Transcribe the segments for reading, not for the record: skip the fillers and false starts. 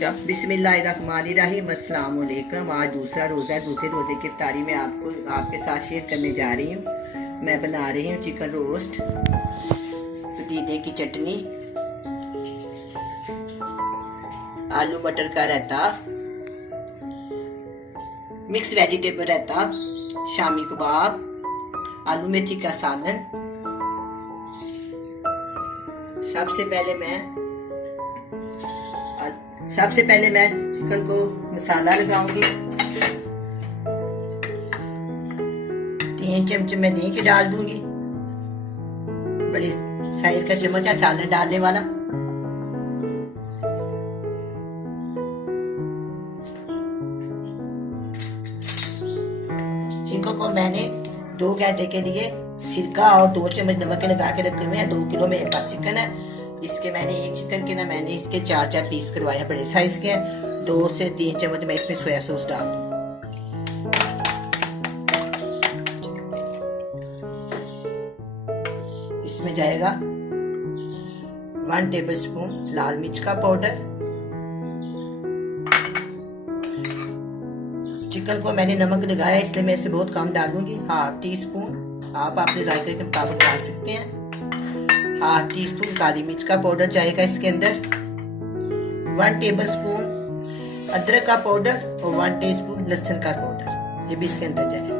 बिस्मिल्लाहिर्रहमानिर्रहीम। अस्सलाम वालेकुम। आज दूसरा रोज़ा है। दूसरे रोज़े की इफ्तारी में आपके साथ शेयर करने जा रही हूँ। मैं बना रही हूँ चिकन रोस्ट, पुदीने की चटनी, आलू मटर का रायता, मिक्स वेजिटेबल रायता, शामी कबाब, आलू मेथी का सालन। सबसे पहले मैं चिकन को मसाला लगाऊंगी। 3 चम्मच मैं दही की डाल दूंगी। बड़ी साइज का चम्मच है सालन डालने वाला। चिकन को मैंने 2 घंटे के लिए सिरका और 2 चम्मच नमक लगा के रखे हुए हैं। 2 किलो मेरे पास चिकन है। इसके मैंने एक चिकन के मैंने इसके 4 पीस करवाए, बड़े साइज के हैं। 2 से 3 चम्मच मैं इसमें सोया सॉस डाल दूँ। इसमें जाएगा 1 टेबलस्पून लाल मिर्च का पाउडर। चिकन को मैंने नमक लगाया इसलिए मैं इसे बहुत कम डालूंगी, 1/2 टीस्पून। आप अपने जायके के मुताबिक डाल सकते हैं। 1/2 टीस्पून काली मिर्च का पाउडर जाएगा इसके अंदर। 1 टेबलस्पून अदरक का पाउडर और 1 टीस्पून लहसुन का पाउडर, ये भी इसके अंदर जाएगा।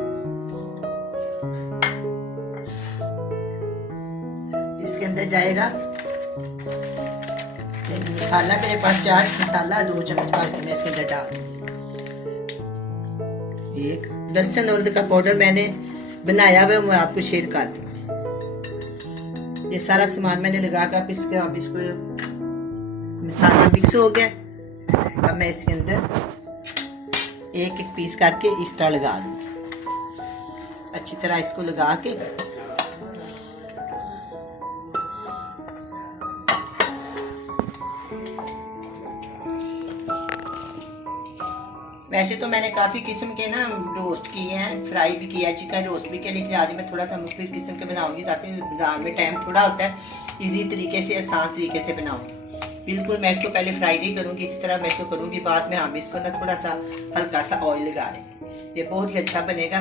इसके अंदर जाएगा मसाला, मेरे पास 4 मसाला 2 चम्मच भर के मैं इसके अंदर डाल दूंगी। एक लहसुन और अदरक का पाउडर मैंने बनाया हुआ, मैं आपको शेयर कर दूंगी। ये सारा सामान मैंने लगा कर अब इसको मसाला मिक्स हो गया। अब मैं इसके अंदर एक पीस करके इस तरह लगा दूंगी। अच्छी तरह इसको लगा के वैसे तो मैंने काफ़ी किस्म के रोस्ट किए हैं, फ्राई भी किया है, चिकन रोस्ट भी किया, लेकिन आज मैं थोड़ा सा मुख्तलिफ किस्म के बनाऊंगी ताकि बाजार में टाइम थोड़ा होता है, इजी तरीके से आसान तरीके से बनाऊंगी। बिल्कुल मैं इसको पहले फ्राई नहीं करूंगी, इसी तरह मैं इसको करूंगी। बाद में हम इसको थोड़ा सा हल्का सा ऑयल लगा लेंगे। ये बहुत ही अच्छा बनेगा,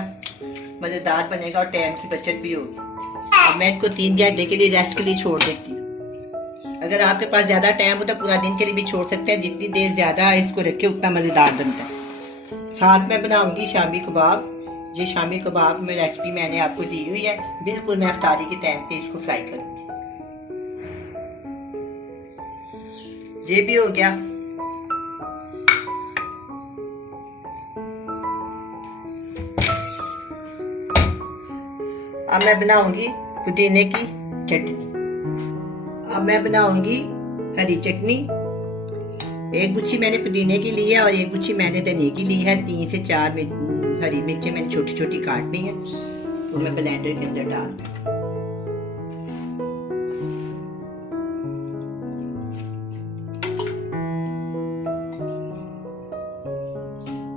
मज़ेदार बनेगा और टाइम की बचत भी होगी। अब मैं इसको 3 घंटे के लिए रेस्ट के लिए छोड़ देती हूँ। अगर आपके पास ज़्यादा टाइम हो तो पूरा दिन के लिए भी छोड़ सकते हैं। जितनी देर ज़्यादा इसको रखे उतना मज़ेदार बनता है। साथ में बनाऊंगी शामी कबाब। ये शामी कबाब में रेसिपी मैंने आपको दी हुई है। बिल्कुल मैं इफ्तारी के टाइम पे इसको फ्राई करूंगी। ये भी हो गया। अब मैं बनाऊंगी पुदीने की चटनी। अब मैं बनाऊंगी हरी चटनी। 1 गुच्छी मैंने पुदीने की ली है और 1 गुच्छी मैंने धनिया की ली है। 3 से 4 हरी मिर्चें मैंने छोटी छोटी काटनी है, तो मैं ब्लेंडर के अंदर डाल दूँ।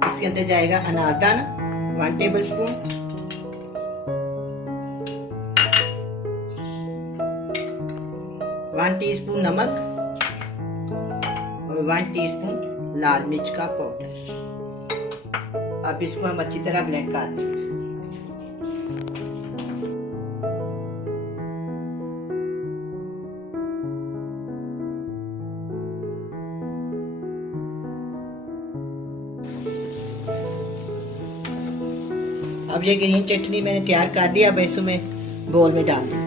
इसके अंदर जाएगा अनारदाना 1 टेबलस्पून, 1 टीस्पून नमक और 1 टीस्पून लाल मिर्च का पाउडर। अब इसको हम अच्छी तरह ब्लेंड कर देंगे। अब ये ग्रीन चटनी मैंने तैयार कर दी। अब इसको मैं बोल में डाल देती हूँ।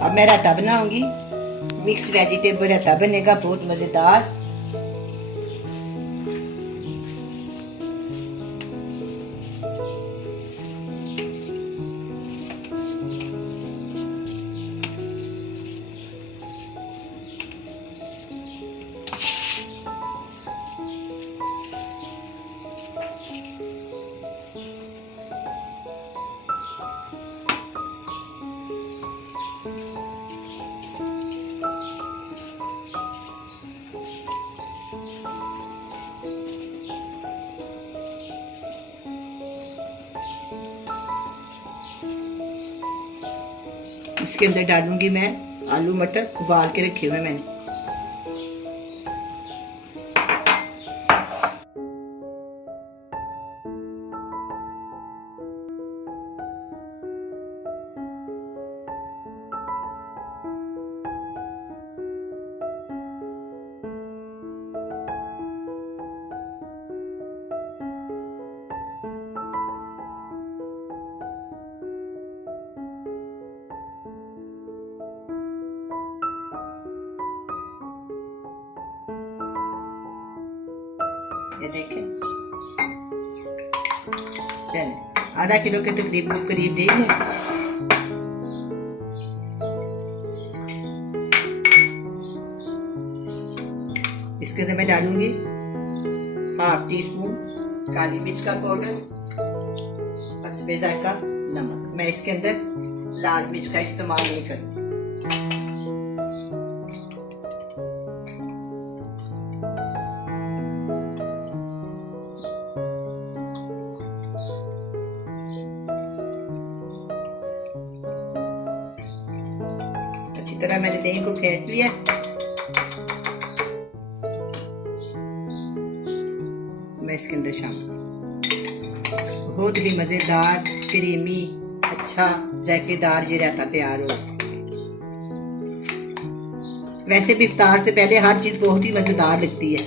अब मैं रायता बनाऊंगी। मिक्स वेजिटेबल रायता बनेगा, बहुत मजेदार। इसके अंदर डालूंगी मैं आलू मटर उबाल के रखे हुए मैंने। ये देखें, चले आधा किलो के करीब देंगे। इसके अंदर मैं डालूंगी 1/2 टीस्पून काली मिर्च का पाउडर, हस्बे जायका नमक। मैं इसके अंदर लाल मिर्च का इस्तेमाल नहीं करूंगी। अच्छी तरह मैंने दही को फेंट लिया। मैं इसके अंदर शामिल, बहुत ही मजेदार क्रीमी अच्छा जायकेदार ये रहता तैयार हो। वैसे भी इफ्तार से पहले हर चीज बहुत ही मजेदार लगती है,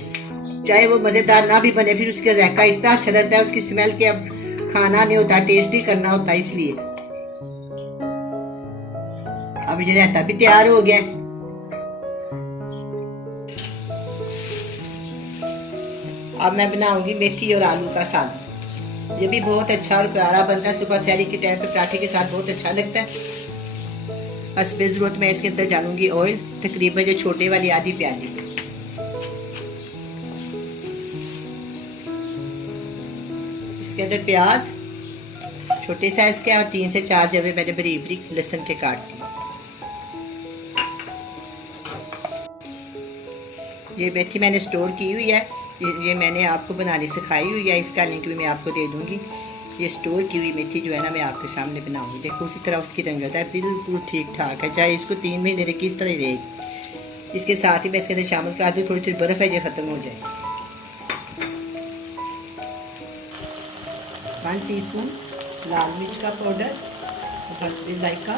चाहे वो मजेदार ना भी बने फिर उसका जायका इतना अच्छा रहता है, उसकी स्मेल के अब खाना नहीं होता, टेस्टी करना होता है। इसलिए अब ये रहता भी तैयार हो गया। अब मैं बनाऊंगी मेथी और आलू का साग। ये भी बहुत अच्छा और करारा बनता है, सुबह सहरी के टाइम पे पराठे के साथ बहुत अच्छा लगता है। हस्बे ज़रूरत मैं इसके अंदर डालूंगी ऑयल, तकरीबन जो छोटे वाली आधी प्याली। इसके अंदर प्याज छोटे साइज के और 3 से 4 जवे मैंने बारीक बारीक लहसुन के काट दिए। ये मेथी मैंने स्टोर की हुई है, ये मैंने आपको बनानी सिखाई हुई है, इसका लिंक भी मैं आपको दे दूंगी। ये स्टोर की हुई मेथी जो है ना मैं आपके सामने बनाऊंगी। देखो उसी तरह उसकी रंगत है, बिल्कुल ठीक ठाक है, चाहे इसको 3 महीने रखी इस तरह ही रहेगी। इसके साथ ही मैं इसके अंदर शामिल कर दूँ थोड़ी सी बर्फ़ है, ये ख़त्म हो जाए। 1 टीस्पून लाल मिर्च का पाउडर, हस्बे जायका,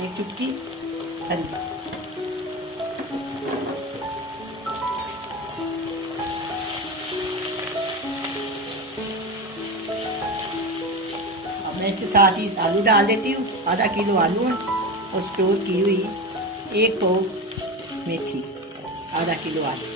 एक चुटकी हल्दी। अब मैं इसके साथ ही आलू डाल देती हूँ। आधा किलो आलू है और स्टोर की हुई 1 पाव मेथी, आधा किलो आलू।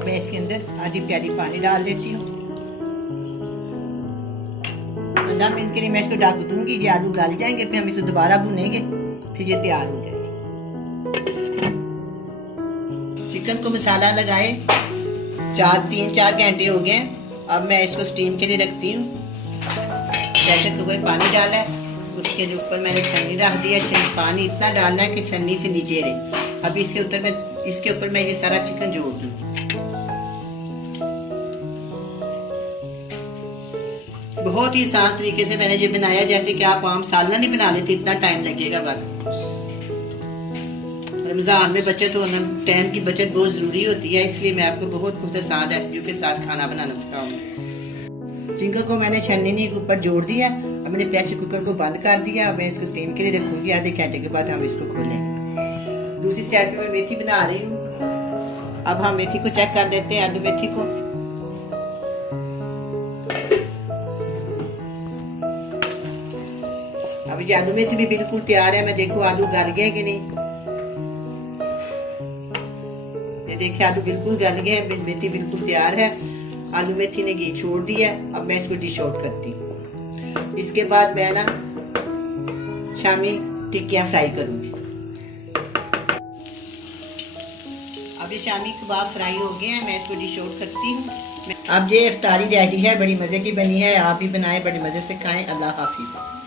मैं इसके अंदर आधी प्याली पानी डाल देती हूँ। 15 मिनट के लिए मैं इसको ढक दूंगी। ये आलू गल जाएंगे, फिर हम इसको दोबारा भूनेंगे, फिर ये तैयार हो जाएगी। चिकन को मसाला लगाए 3-4 घंटे हो गए। अब मैं इसको स्टीम के लिए रखती हूँ। प्रेशर कुकर में पानी डाला है, उसके ऊपर मैंने छन्नी रख दी है। पानी इतना डालना है कि छन्नी से नीचे रहे। अब इसके ऊपर मैं ये सारा चिकन जोड़ दूँ। बहुत ही आसान तरीके से मैंने ये बनाया, जैसे कि आप आम सालना नहीं बना लेते, इतना टाइम लगेगा बस। रमज़ान में बचत होना, टाइम की बचत बहुत ज़रूरी होती है, इसलिए मैं आपको बहुत आसान रेसिपी के साथ खाना बनाना सिखाऊंगी। चिकन को मैंने छन्नी के ऊपर जोड़ दिया। अब मैंने प्रेशर कुकर को बंद कर दिया। अब मैं इसको स्टीम के लिए रखूंगी। आधे घंटे के बाद हम इसको खोलेंगे। दूसरी साइड पे मैं मेथी बना रही हूँ। अब हम मेथी को चेक कर लेते हैं, आलू मेथी को। अब ये आलू मेथी भी बिल्कुल तैयार है। मैं देखो आलू गल गए कि नहीं। ये देखिए आलू बिल्कुल गल गए, मेथी बिल्कुल तैयार है। आलू मेथी ने घी छोड़ दिया। अब मैं इसको डिश आउट करती हूँ। इसके बाद मैं ना शामी टिक्कियाँ फ्राई करूंगी। अब ये शामी कबाब फ्राई हो गए हैं, मैं इसको डिश आउट करती हूँ। अब ये इफ्तारी रेडी है, बड़ी मज़े की बनी है, आप भी बनाएं, बड़े मज़े से खाएं। अल्लाह हाफिज़।